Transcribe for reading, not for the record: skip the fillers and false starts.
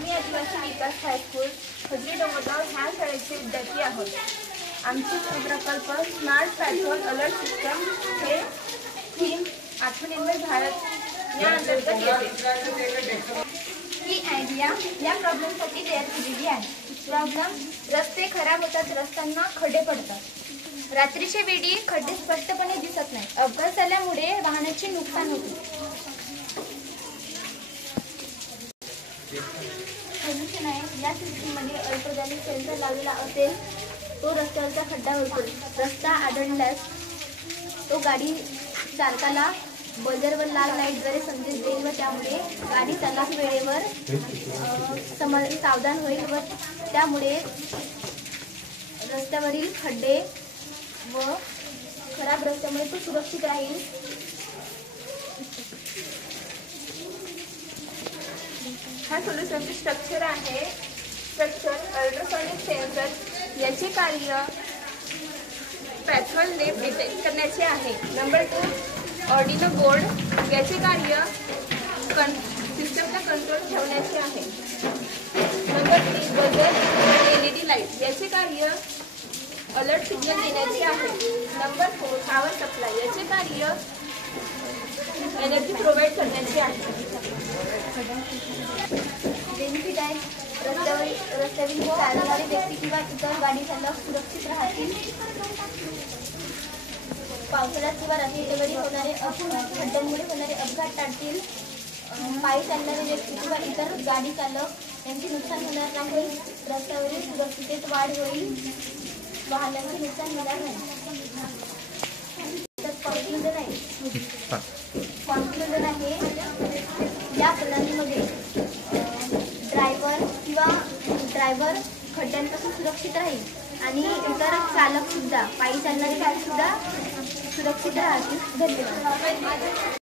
मी आदिवासी विकास हायस्कूल खजरी डोंगरगाव ह्या शाळेचे विद्यार्थी आहोत. आमचे प्रकल्प स्मार्ट पॅट्रोल अलर्ट सिस्टम हे थीम आत्मनिर्भर भारत या अंतर्गत येते. ही आयडिया या प्रॉब्लेमसाठी तयार केलेली आहे. प्रॉब्लेम रस्ते खराब होतात, रस्त्यांना खड्डे पडतात. रात्रीच्या वेळी खड्डे स्पष्टपणे दिसत नाहीत. अपघात झाल्यामुळे वाहनाचे नुकसान होते. सोल्युशन आहे, या सिस्टीममध्ये अल्ट्रासोनिक सेन्सर लावलेला असेल तो रस्त्यावरचा खड्डा होतो. रस्ता आढळल्यास तो गाडी चालकाला बजरवर लाल लाईटद्वारे संदेश देईल व त्यामुळे गाडी चालक वेळेवर सावधान होईल व त्यामुळे रस्त्यावरील खड्डे व खराब रस्त्यामुळे तो सुरक्षित राहील. हा सोल्युशनचे स्ट्रक्चर आहे. स्ट्रक्चर अल्ट्रासोनिक सेन्सर याचे कार्य पेट्रोल लेप डिटेक्ट करण्याचे आहे. नंबर 2 ऑर्डिनो बोर्ड याचे कार्य सिस्टमचा कंट्रोल ठेवण्याचे आहे. नंबर 3 बजर LED लाईट याचे कार्य अलर्ट सिग्नल देण्याचे आहे. नंबर 4 पॉवर सप्लाय याचे कार्य एनर्जी प्रोव्हाइड करण्याचे आहे. बेनिफिट आहे, रस्त्यावरील चालणारे व्यक्ती किंवा इतर गाडी चालक सुरक्षित राहतील. पावसाळ्यात किंवा रात्रीच्या वेळी होणारे खड्ड्यांमुळे होणारे अपघात टाळतील. पायी चालणारे व्यक्ती किंवा इतर गाडी चालक यांचे नुकसान होणार नाही. रस्त्यावरील सुरक्षिततेत वाढ होईल. वाहनांचे नुकसान होणार नाही. कॉन्क्लुजन आहे, या प्रणालीमध्ये ड्रायव्हर खड्ड्यांपासून सुरक्षित राहील आणि इतर चालक सुद्धा, पायी चालणारे गाडी सुद्धा सुरक्षित राहतील. धन्यवाद.